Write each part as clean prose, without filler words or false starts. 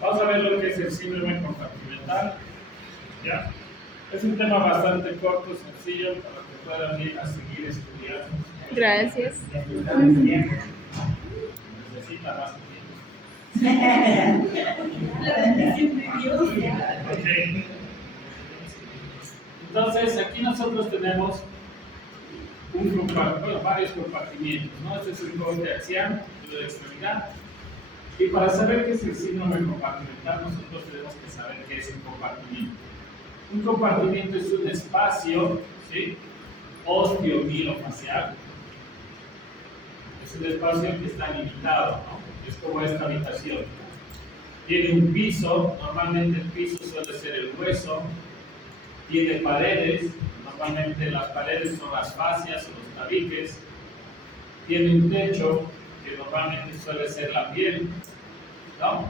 Vamos a ver lo que es el síndrome compartimental. ¿Ya? Es un tema bastante corto, sencillo, para que puedan ir a seguir estudiando. Gracias. Necesita más tiempo. Ok. Entonces, aquí nosotros tenemos varios compartimientos, ¿no? Este es el corte axial de la extremidad. Y para saber qué es el síndrome compartimental, nosotros tenemos que saber qué es un compartimiento. Un compartimiento es un espacio, ¿sí?, osteo-milofacial. Es un espacio que está limitado, ¿no? Es como esta habitación. Tiene un piso, normalmente el piso suele ser el hueso. Tiene paredes, normalmente las paredes son las fascias o los tabiques. Tiene un techo, que normalmente suele ser la piel, ¿no?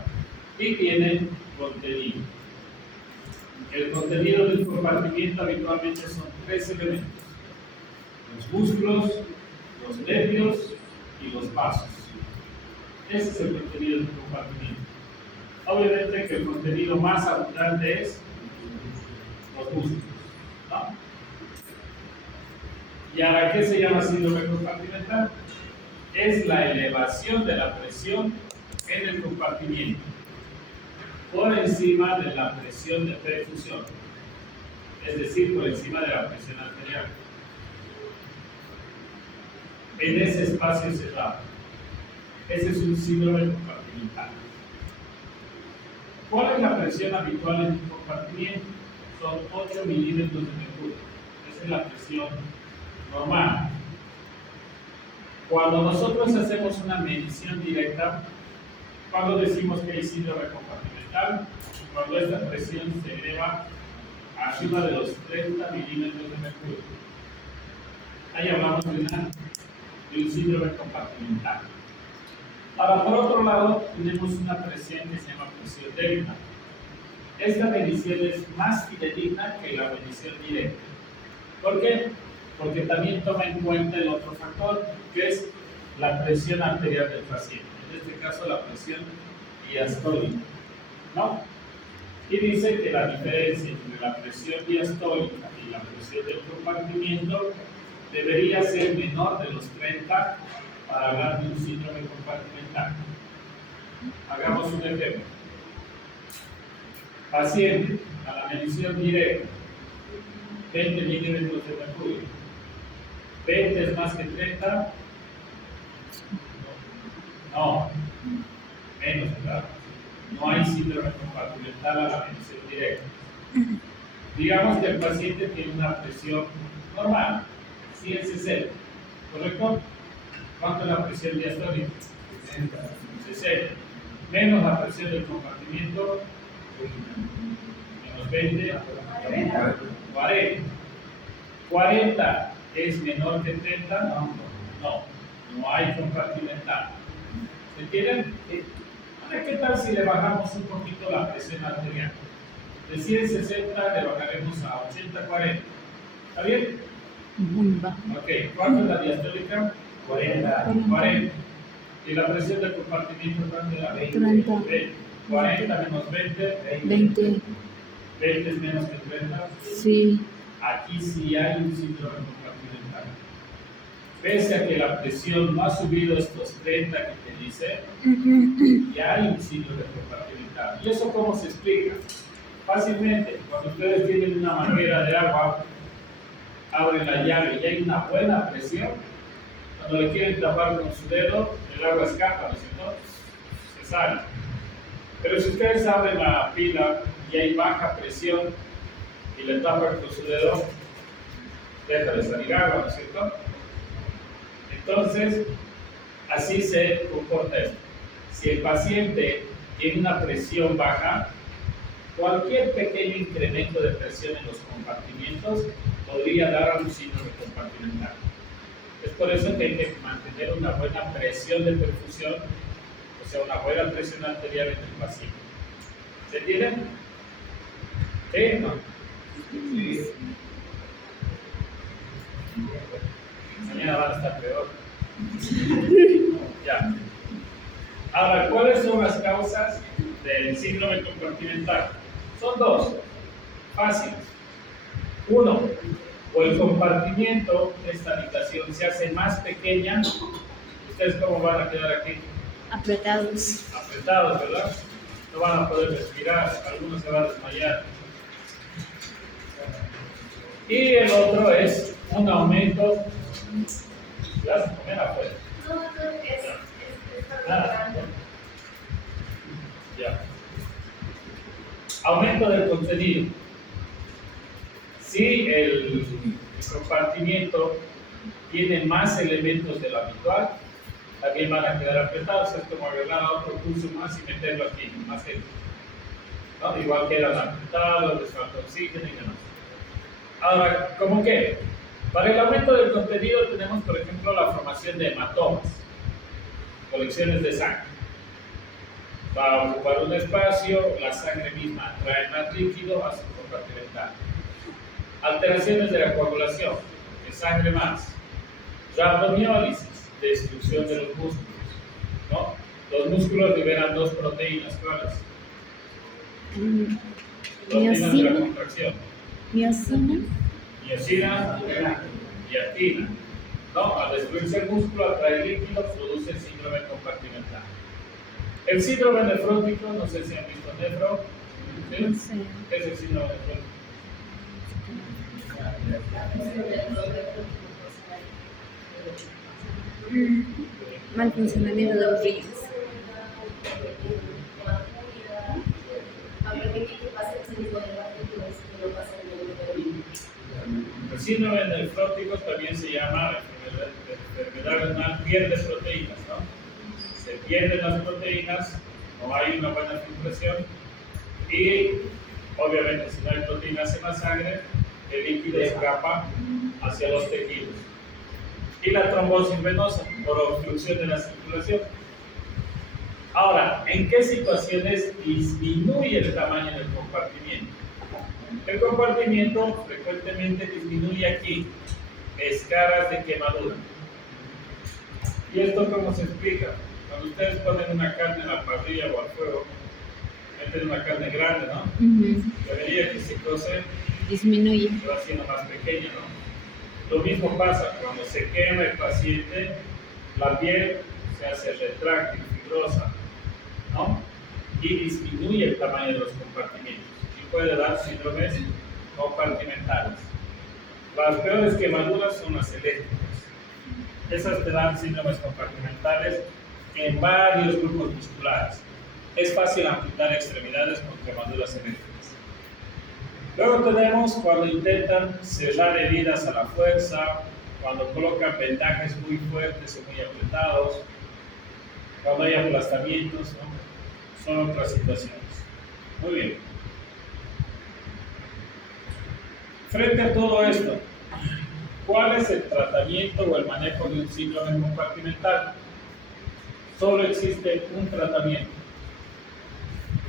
Y tiene contenido. El contenido del compartimiento habitualmente son tres elementos: los músculos, los nervios y los vasos. Ese es el contenido del compartimiento. Obviamente que el contenido más abundante es los músculos, ¿no? ¿Y ahora qué se llama síndrome compartimental? Es la elevación de la presión en el compartimiento por encima de la presión de perfusión, es decir, por encima de la presión arterial, en ese espacio cerrado. Ese es un síndrome compartimental. ¿Cuál es la presión habitual en el compartimiento? Son 8 milímetros de mercurio. Esa es la presión normal. Cuando nosotros hacemos una medición directa, cuando decimos que hay síndrome compartimental, cuando esta presión se eleva arriba de los 30 milímetros de mercurio. Ahí hablamos de un síndrome compartimental. Ahora, por otro lado, tenemos una presión que se llama presión delta. Esta medición es más fidedigna que la medición directa. ¿Por qué? Porque también toma en cuenta el otro factor, que es la presión arterial del paciente. En este caso, la presión diastólica, ¿no? Y dice que la diferencia entre la presión diastólica y la presión del compartimiento debería ser menor de los 30 para hablar de un síndrome compartimental. Hagamos un ejemplo. Paciente, a la medición directa, 20 milímetros de mercurio. 20 es más que 30. No, menos, ¿verdad? No hay síndrome compartimental a la medición directa. Digamos que el paciente tiene una presión normal, 160, ¿correcto? ¿Cuánto es la presión diastólica? 60. Menos la presión del compartimiento, menos 20, 40. 40 es menor que 30, no hay compartimental. ¿Se entienden? Ahora, ¿qué tal si le bajamos un poquito la presión arterial? De 160 le bajaremos a 80-40. ¿Está bien? Muy bajo. Ok, ¿cuánto es la diastólica? 40. ¿Y la presión del compartimiento cuánto era? 30. 40 menos 20. 20. 20 es menos que 30. Sí. Aquí sí hay un síndrome compartimental. Pese a que la presión no ha subido estos 30 que te dice, ya hay un síndrome compartimental. ¿Y eso cómo se explica? Fácilmente, cuando ustedes tienen una manguera de agua, abren la llave y hay una buena presión, cuando le quieren tapar con su dedo, el agua escapa, ¿no es cierto? Se sale. Pero si ustedes abren la pila y hay baja presión y le tapan con su dedo, deja de salir agua, ¿no es cierto? Entonces, así se comporta esto. Si el paciente tiene una presión baja, cualquier pequeño incremento de presión en los compartimientos podría dar a un síndrome compartimental. Es por eso que hay que mantener una buena presión de perfusión, o sea, una buena presión arterial en el paciente. ¿Se entienden? ¿Sí? ¿No? Sí. Mañana van a estar peor. Ya. Ahora, ¿cuáles son las causas del síndrome compartimental? Son dos, fáciles. Uno, o el compartimiento de esta habitación se hace más pequeña. ¿Ustedes cómo van a quedar aquí? Apretados. Apretados, ¿verdad? No van a poder respirar, algunos se van a desmayar. Y el otro es un aumento. ¿Ya se comen afuera? No, es Nada. Ya. Aumento del contenido. Si el compartimiento tiene más elementos de lo habitual, también van a quedar apretados. Es como agregar a otro curso más y meterlo aquí, más gente, ¿no? Igual quedan apretados, les falta oxígeno y demás. Ahora, ¿cómo qué? Para el aumento del contenido tenemos, por ejemplo, la formación de hematomas, colecciones de sangre. Va a ocupar un espacio, la sangre misma trae más líquido a su compartimental. Alteraciones de la coagulación, de sangre más. Rhabdomiólisis, destrucción de los músculos, ¿no? Los músculos liberan dos proteínas, ¿cuáles? Proteínas de la Miocina, contracción. miocina, Miocina y actina. ¿No? Al destruirse el músculo, atrae líquido, produce el síndrome compartimental. El síndrome nefrótico, no sé si han visto nefro. ¿Sí? no sé. ¿Qué es el síndrome nefrótico? Mal funcionamiento de los riñones. El síndrome nefrótico también se llama enfermedad renal, pierde proteínas, ¿no? Se pierden las proteínas, no hay una buena filtración y obviamente si no hay proteínas en la sangre, el líquido escapa hacia los tejidos. Y la trombosis venosa por obstrucción de la circulación. Ahora, ¿en qué situaciones disminuye el tamaño del compartimiento? El compartimiento frecuentemente disminuye aquí, escaras de quemadura. ¿Y esto cómo se explica? Cuando ustedes ponen una carne en la parrilla o al fuego, meten una carne grande, ¿no? A medida que se cose, Disminuye. se va haciendo más pequeña, ¿no? Lo mismo pasa cuando se quema el paciente, la piel se hace retráctil, fibrosa, ¿no? Y disminuye el tamaño de los compartimientos y puede dar síndromes compartimentales. Las peores quemaduras son las eléctricas. Esas te dan síndromes compartimentales en varios grupos musculares. Es fácil amputar extremidades con quemaduras eléctricas. Luego tenemos cuando intentan cerrar heridas a la fuerza, cuando colocan vendajes muy fuertes o muy apretados, cuando hay aplastamientos, ¿no? Son otras situaciones. Muy bien. Frente a todo esto, ¿cuál es el tratamiento o el manejo de un síndrome compartimental? Solo existe un tratamiento.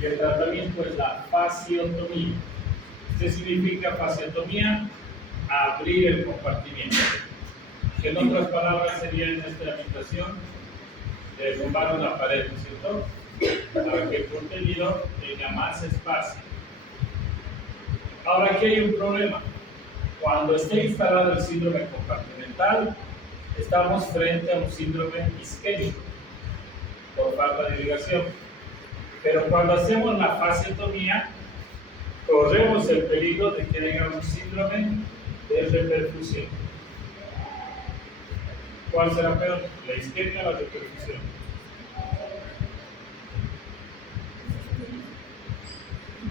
Y el tratamiento es la fasciotomía. ¿Qué significa fasciotomía? Abrir el compartimiento. Que en otras palabras sería en esta habitación derrumbar una pared, ¿no es cierto? Para que el contenido tenga más espacio. Ahora aquí hay un problema. Cuando esté instalado el síndrome compartimental, estamos frente a un síndrome isquémico por falta de irrigación. Pero cuando hacemos la fasciotomía, corremos el peligro de que haya un síndrome de reperfusión. ¿Cuál será peor? ¿La isquemia o la reperfusión?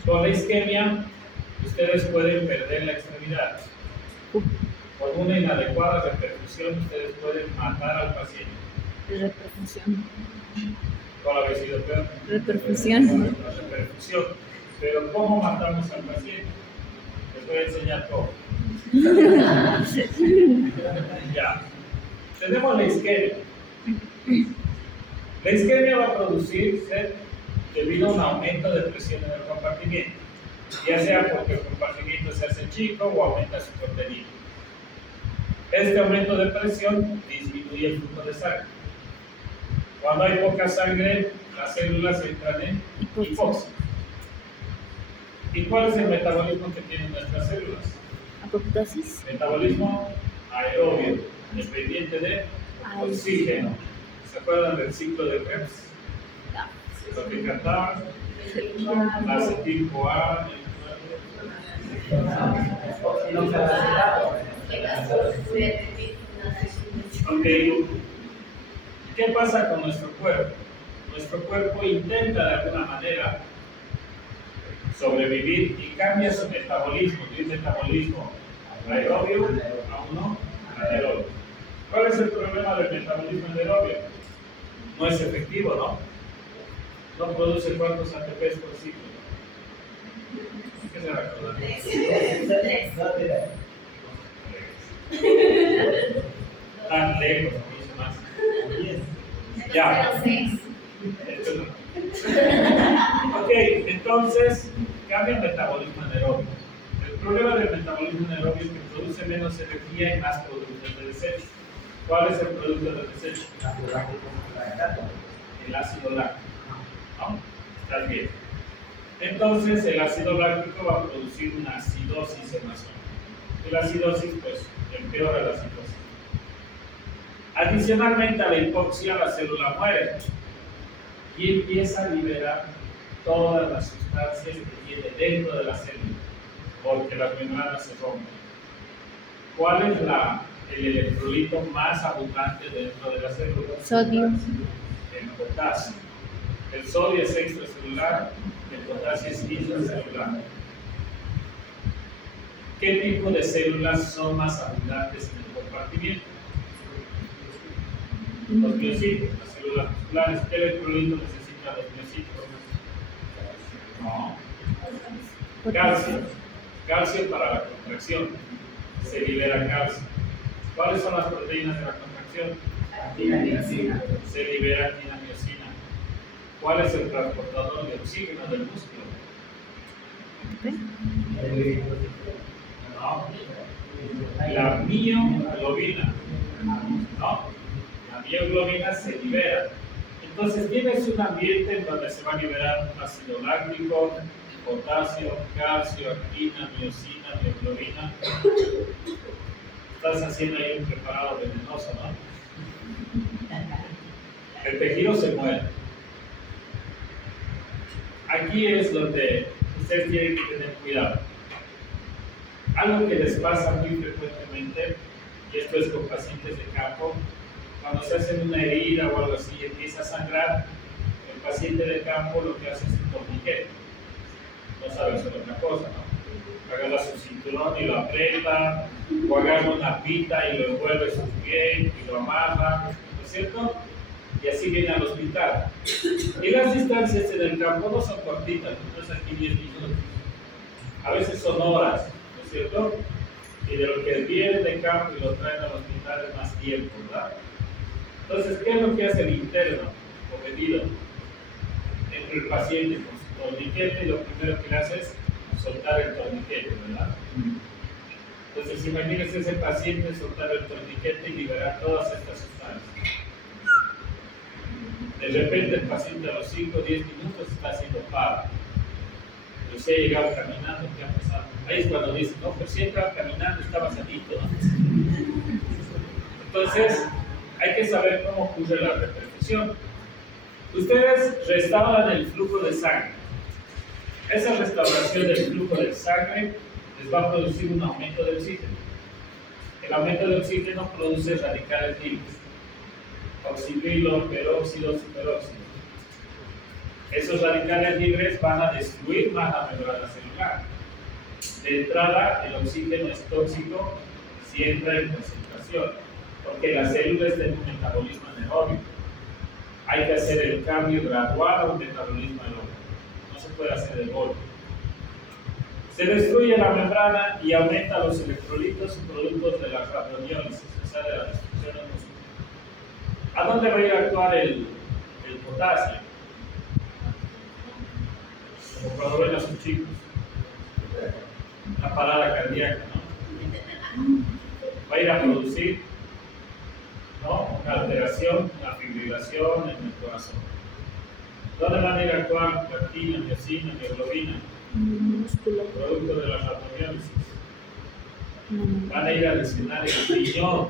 Con la isquemia, ustedes pueden perder la extremidad. Con una inadecuada reperfusión, ustedes pueden matar al paciente. Reperfusión. ¿Cuál habría sido peor? Reperfusión. La reperfusión. Pero ¿cómo matamos al paciente? Les voy a enseñar todo. Ya. Tenemos la isquemia. La isquemia va a producirse debido a un aumento de presión en el compartimiento, ya sea porque el compartimiento se hace chico o aumenta su contenido. Este aumento de presión disminuye el flujo de sangre. Cuando hay poca sangre, las células entran en Hipoxia. hipoxia. ¿Y cuál es el metabolismo que tienen nuestras células? Apoptosis. Metabolismo aerobio, dependiente de oxígeno. ¿Se acuerdan del ciclo de Krebs? Lo que cantaban, la acetil-CoA. Ok, ¿qué pasa con nuestro cuerpo? Nuestro cuerpo intenta de alguna manera sobrevivir y cambia su metabolismo, de un metabolismo aerobio a uno anaerobio. ¿Cuál es el problema del metabolismo anaerobio? No es efectivo, ¿no? No produce cuántos ATPs por ciclo. ¿Qué se recuerda? Tan lejos, no dice más. Ya. Ok, entonces cambia el metabolismo anaerobio. El problema del metabolismo anaerobio es que produce menos energía y más productos de desecho. ¿Cuál es el producto de desecho? El ácido láctico. ¿No? ¿Estás bien? Entonces el ácido láctico va a producir una acidosis en la zona. Y la acidosis pues empeora la psicosis. Adicionalmente a la hipoxia, la célula muere y empieza a liberar todas las sustancias que tiene dentro de la célula, porque las membranas se rompen. ¿Cuál es el electrolito más abundante dentro de la célula? Sodio. El potasio. El sodio es extracelular, el potasio es intracelular. ¿Qué tipo de células son más abundantes en el compartimiento? Los miocitos, las células musculares. ¿Qué electrolito necesitan los miocitos? No. Calcio. Calcio para la contracción. Se libera calcio. ¿Cuáles son las proteínas de la contracción? Se libera actinamiosina. ¿Cuál es el transportador de oxígeno del músculo? No. La mioglobina. ¿No? La mioglobina se libera. Entonces tienes un ambiente en donde se va a liberar ácido láctico, potasio, calcio, actina, miosina, mioglobina. Estás haciendo ahí un preparado venenoso, ¿no? El tejido se muere. Aquí es donde ustedes tienen que tener cuidado. Algo que les pasa muy frecuentemente, y esto es con pacientes de campo, cuando se hacen una herida o algo así y empieza a sangrar, el paciente de campo lo que hace es un torniquete. No sabe hacer otra cosa, ¿no? Agarra su cinturón y lo aprieta, o agarra una pita y lo envuelve su pie y lo amarra, ¿no es cierto? Y así viene al hospital. Y las distancias en el campo no son cortitas, no es aquí 10 minutos. A veces son horas, ¿no es cierto? Y de lo que viene de campo y lo traen al hospital es más tiempo, ¿verdad? Entonces, ¿qué es lo que hace el interno o medido entre el paciente con su torniquete? Y lo primero que le hace es soltar el torniquete, ¿verdad? Entonces, imagínense ese paciente soltar el torniquete y liberar todas estas sustancias. De repente el paciente a los 5 o 10 minutos está haciendo paro. Pero si ha llegado caminando, ¿qué ha pasado? Ahí es cuando dicen, no, pero si entraba caminando estaba sanito, ¿no? Entonces, hay que saber cómo ocurre la repercusión. Ustedes restauran el flujo de sangre. Esa restauración del flujo de sangre les va a producir un aumento de oxígeno. El aumento de oxígeno produce radicales libres. Oxidrilo, peróxido, superóxido. Esos radicales libres van a destruir más la membrana celular. De entrada, el oxígeno es tóxico si entra en concentración, porque la célula está en un metabolismo anaerobio. Hay que hacer el cambio gradual a un metabolismo aeróbico. No se puede hacer de golpe. Se destruye la membrana y aumenta los electrolitos y productos de la rhabdoliólisis, o sea, de la destrucción del músculo. ¿A dónde va a ir a actuar el potasio? Como cuando ven a sus chicos. Una parada cardíaca, ¿no? Va a ir a producir, ¿no?, una alteración, una fibrilación en el corazón. ¿Dónde van a ir a actuar creatina, miocina, mioglobina? Músculo. Producto de la rhabdomiólisis. No. Van a ir a lesionar el riñón,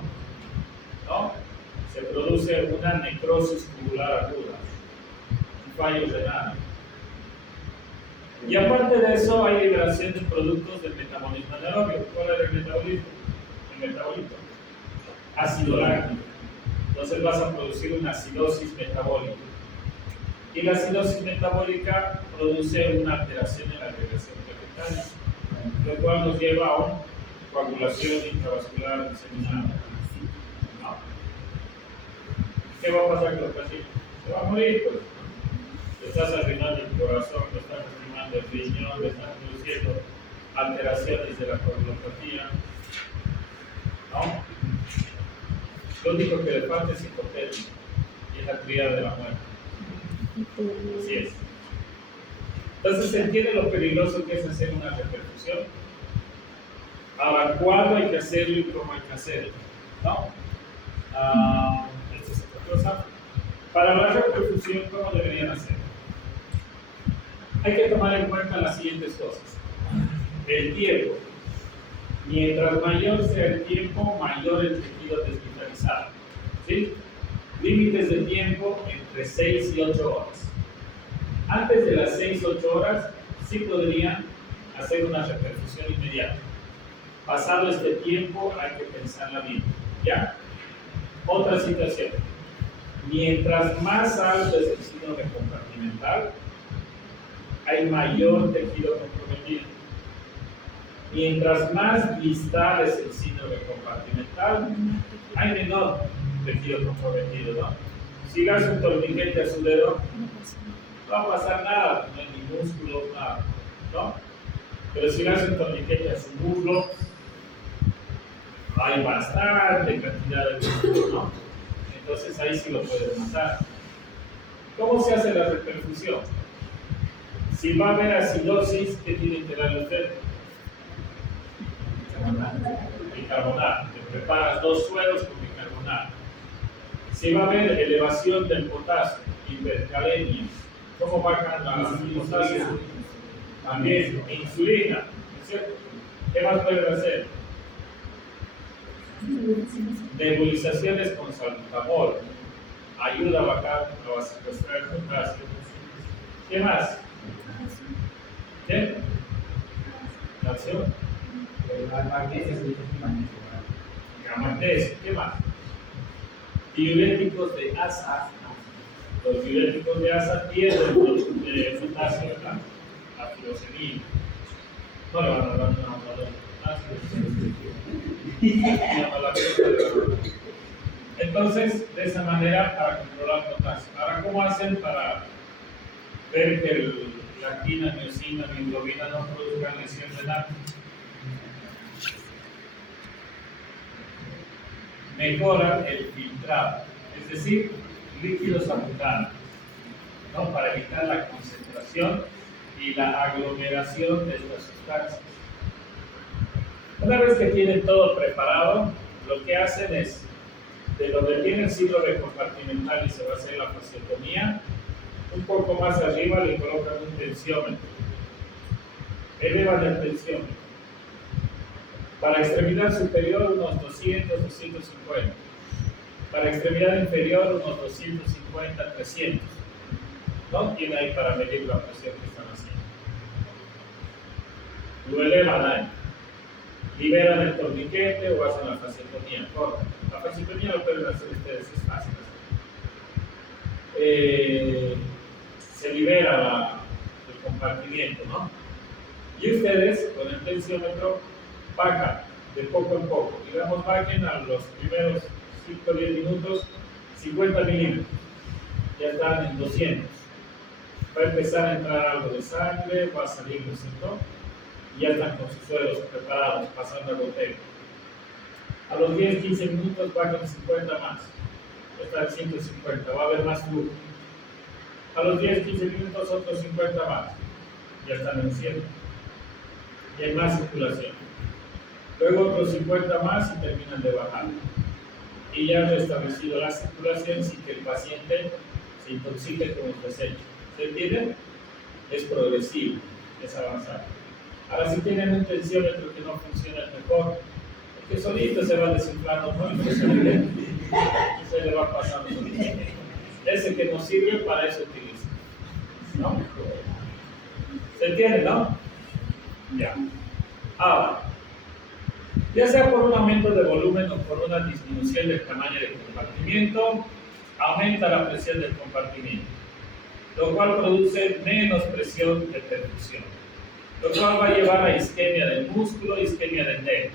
¿no? Se produce una necrosis tubular aguda, un fallo renal. Y aparte de eso, hay liberación de productos del metabolismo anaerobio. ¿Cuál es el metabolismo? El metabolito. Ácido láctico. Entonces vas a producir una acidosis metabólica. Y la acidosis metabólica produce una alteración en la agregación plaquetaria, lo cual nos lleva a una coagulación intravascular diseminada. ¿No? ¿Qué va a pasar con el paciente? Se va a morir, pues. Le estás arruinando el corazón, le estás lastimando el riñón, le estás produciendo alteraciones de la coagulopatía. ¿No? Lo único que le falta es hipotermia, y es la tríada de la muerte. Así es. Entonces se entiende lo peligroso que es hacer una repercusión. Ahora, ¿cuándo hay que hacerlo y cómo hay que hacerlo? ¿No? Esta es otra cosa. Para la repercusión, ¿cómo deberían hacer? Hay que tomar en cuenta las siguientes cosas. El tiempo. Mientras mayor sea el tiempo, mayor el tejido desvitalizado. ¿Sí? Límites de tiempo entre 6 y 8 horas. Antes de las 6-8 horas, sí podrían hacer una reperfusión inmediata. Pasado este tiempo, hay que pensarla bien. ¿Ya? Otra situación. Mientras más alto es el síndrome compartimental, hay mayor tejido comprometido. Mientras más distal es el síndrome compartimental, hay menor tejido comprometido, ¿no? Si das un torniquete a su dedo, no va a pasar nada, no hay ni músculo, nada, ¿no? Pero si das un torniquete a su muslo, hay bastante cantidad de músculo, ¿no? Entonces ahí sí lo puedes matar. ¿Cómo se hace la reperfusión? Si va a haber acidosis, ¿qué tiene que darle usted? Bicarbonato. Te preparas 2 sueros con bicarbonato. Si va a haber elevación del potasio, hipercalemia, ¿cómo bajan la potasio? También insulina, ¿no es cierto? ¿Qué más pueden hacer? Nebulizaciones con salbutamol, ayuda a bajar, a secuestrar el potasio. ¿Qué más? ¿Qué? ¿Calcio? Magnesio. ¿Qué más? Diuréticos de asa. Los diuréticos de asa pierden potasio, ¿verdad? La filosemina. No le van a dar una potasio. Entonces, de esa manera, para controlar potasio. Ahora, ¿cómo hacen para ver que la actina, miocina, mioglobina no produzcan lesión renal? Mejoran el filtrado, es decir, líquidos abundantes, ¿no? Para evitar la concentración y la aglomeración de estas sustancias. Una vez que tienen todo preparado, lo que hacen es, de donde tienen síndrome compartimental y se va a hacer la fasciotomía, un poco más arriba le colocan un tensiómetro, elevan el tensiómetro. Para extremidad superior unos 200, 250. Para extremidad inferior unos 250, 300. ¿No? Tiene ahí para medir la presión que están haciendo. Lo elevan ahí. Liberan el torniquete o hacen la fasciotomía corta. La fasciotomía lo pueden hacer ustedes, es fácil. Se libera el compartimiento, ¿no? Y ustedes con el tensiómetro bajan de poco en poco. Digamos, bajen a los primeros 5 o 10 minutos 50 milímetros. Ya están en 200. Va a empezar a entrar algo de sangre, va a salir, ¿no es cierto? Y ya están con sus sueros preparados, pasando a goteo. A los 10-15 minutos bajan 50 más. Ya están 150, va a haber más flujo. A los 10-15 minutos otros 50 más. Ya están en 100. Y hay más circulación. Luego otros 50 más y terminan de bajar. Y ya han restablecido la circulación sin que el paciente se intoxique con los desechos. ¿Se entiende? Es progresivo, es avanzado. Ahora, si tienen un tensiómetro que no funciona, es mejor, porque solito se va desinflando, ¿no? Entonces, se le va pasando solito. Ese que nos sirve, para eso utiliza, ¿no? ¿Se entiende, no? Ya. Ahora, ya sea por un aumento de volumen o por una disminución del tamaño del compartimiento, aumenta la presión del compartimiento, lo cual produce menos presión de perfusión, lo cual va a llevar a isquemia del músculo y isquemia del nervio.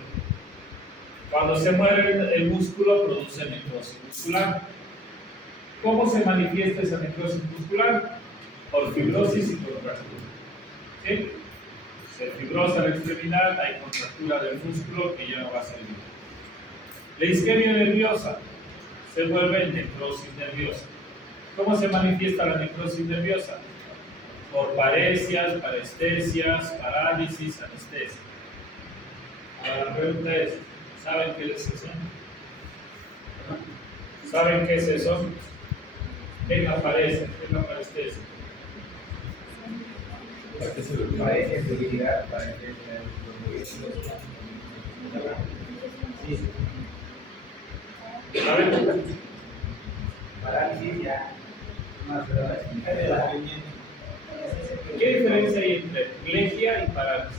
Cuando se muere el músculo, produce necrosis muscular. ¿Cómo se manifiesta esa necrosis muscular? Por fibrosis y contractura. ¿Sí? Se fibrosa la extremidad, hay contractura del músculo que ya no va a servir. La isquemia nerviosa se vuelve necrosis nerviosa. ¿Cómo se manifiesta la necrosis nerviosa? Por paresias, parestesias, parálisis, anestesia. Ahora la pregunta es, ¿saben qué es eso? ¿Saben qué es eso? ¿Qué es la paresia? ¿Qué es la parestesia? Parece debilidad, parece ¿Saben? parálisis ya más ¿Qué diferencia hay entre plegia y parálisis?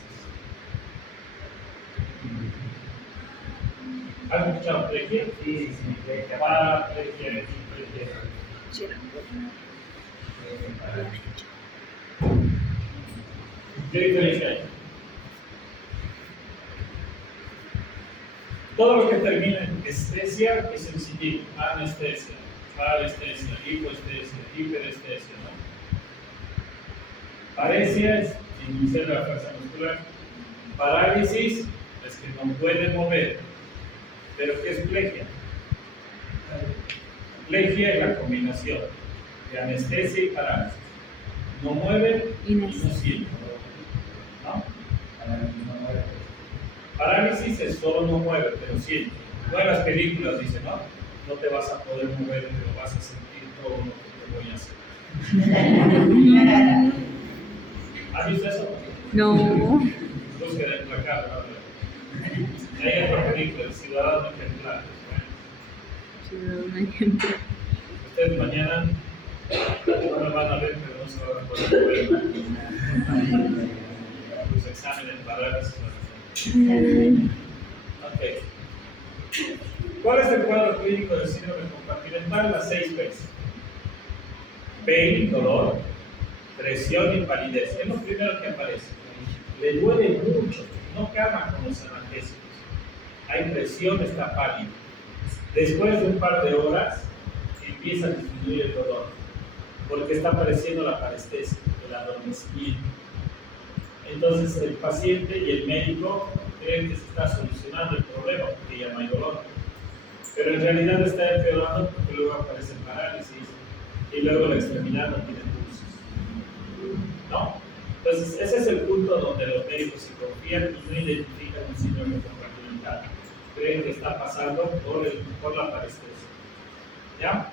¿Han escuchado plegia? sí, plegia. Paraplegia, hemiplegia. ¿Qué diferencia hay? Todo lo que termina en estesia es sencillo. Anestesia, parestesia, hipoestesia, hiperestesia, ¿no? Paresia es iniciar la fuerza muscular. Parálisis es que no puede mover. ¿Pero qué es plegia? Plegia es la combinación de anestesia y parálisis. No mueve y no siente. ¿No? Parálisis es solo no mueve, pero siente. No en las películas dice, ¿no? No te vas a poder mover, pero vas a sentir todo lo que te voy a hacer. ¿Has visto eso? No. Búsqueda en la cara, ¿no? Hay otra película, El Ciudadano Ejemplar. Un ejemplo. Ustedes mañana no me van a ver, pero no se van a poder ver los exámenes parálisis. Ok. ¿Cuál es el cuadro clínico del síndrome compartimental? Las 6 P's. Pain, dolor, presión y palidez. Es lo primero que aparece. Le duele mucho, no calma con los analgésicos. Hay presión, está pálido. Después de un par de horas empieza a disminuir el dolor, porque está apareciendo la parestesia, el adormecimiento. Entonces el paciente y el médico creen que se está solucionando el problema porque ya no hay dolor, pero en realidad está empeorando porque luego aparece parálisis y luego la extremidad no tiene pulsos, ¿no? Entonces ese es el punto donde los médicos se confían y no identifican un síndrome compartimental, creen que está pasando por la parestesia, ¿ya?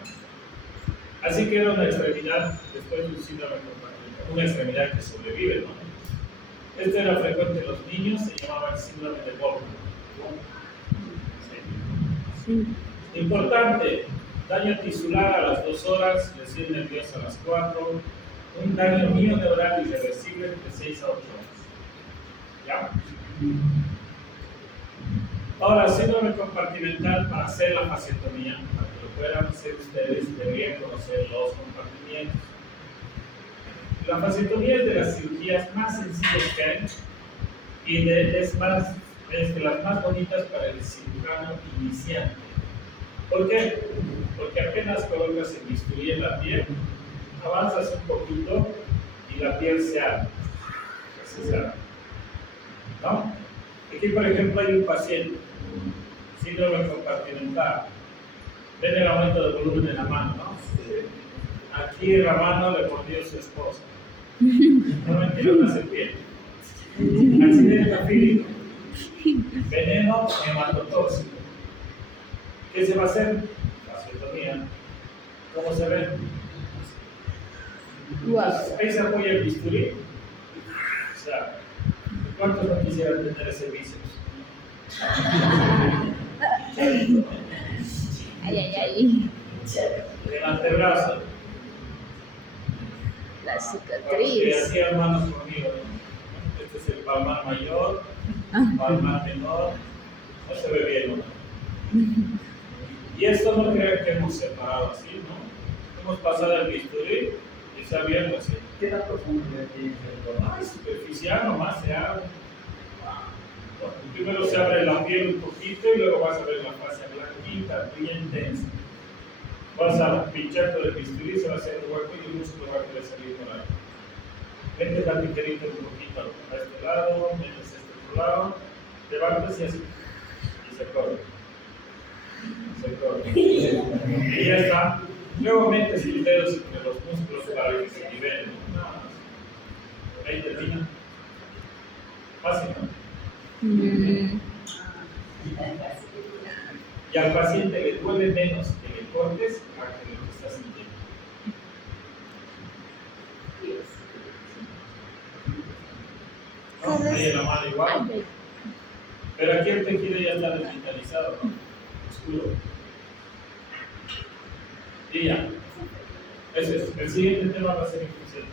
Así queda una extremidad después de un síndrome compartimental, una extremidad que sobrevive, ¿no? Esto era frecuente en los niños, se llamaba el síndrome de Volkmann. Sí. Importante, daño tisular a las 2 horas, lesión nerviosa a las 4, un daño mioneural irreversible de 6 a 8 horas. ¿Ya? Ahora, síndrome compartimental, para hacer la fasciotomía, para que lo puedan hacer ustedes, deberían conocer los compartimientos. La fasciotomía es de las cirugías más sencillas que hay y es de las más bonitas para el cirujano iniciante. ¿Por qué? Porque apenas colocas el bisturí en la piel, avanzas un poquito y la piel se abre. ¿No? Aquí, por ejemplo, hay un paciente, síndrome compartimental. Ven el aumento de volumen en la mano, ¿no? Aquí en la mano le mordió su esposa. No me tiró una serpiente. Accidente afílico. Veneno hematotóxico. ¿Qué se va a hacer? Fasciotomía. ¿Cómo se ve? Guau. Ahí se apoya el bisturí. O sea, ¿cuántos no quisieran tener ese bíceps? Ay, ay, ay. El antebrazo. La Que cicatriz. hacían manos conmigo, ¿no? Este es el palmar mayor, palmar menor, no se ve bien, ¿no? Y esto no creo que hemos separado así, ¿no? Hemos pasado el bisturí y se ha abierto así. ¿Qué tan profundo tiene el dolor? Ay, superficial nomás se abre. Bueno, primero se abre la piel un poquito y luego vas a ver la fascia blanquita, bien densa. Vas a pinchar todo el bisturí, se va a hacer un hueco y el músculo va a querer salir por ahí. Vente la tijerita un poquito a este lado, metes este otro lado, levantas y así. Y se corre. Se corre. Y ya está. Luego metes tus dedos entre los músculos para que se nivelen. Nada más. Ahí termina. Fácil, ¿no? Mm, Y al paciente le duele menos que le cortes a que lo que estás sintiendo. ¿No? Ahí en la mano igual. ay, Pero aquí el tejido ya está desvitalizado, ¿no? Oscuro. Y ya. Ese es. El siguiente tema va a ser infusiones.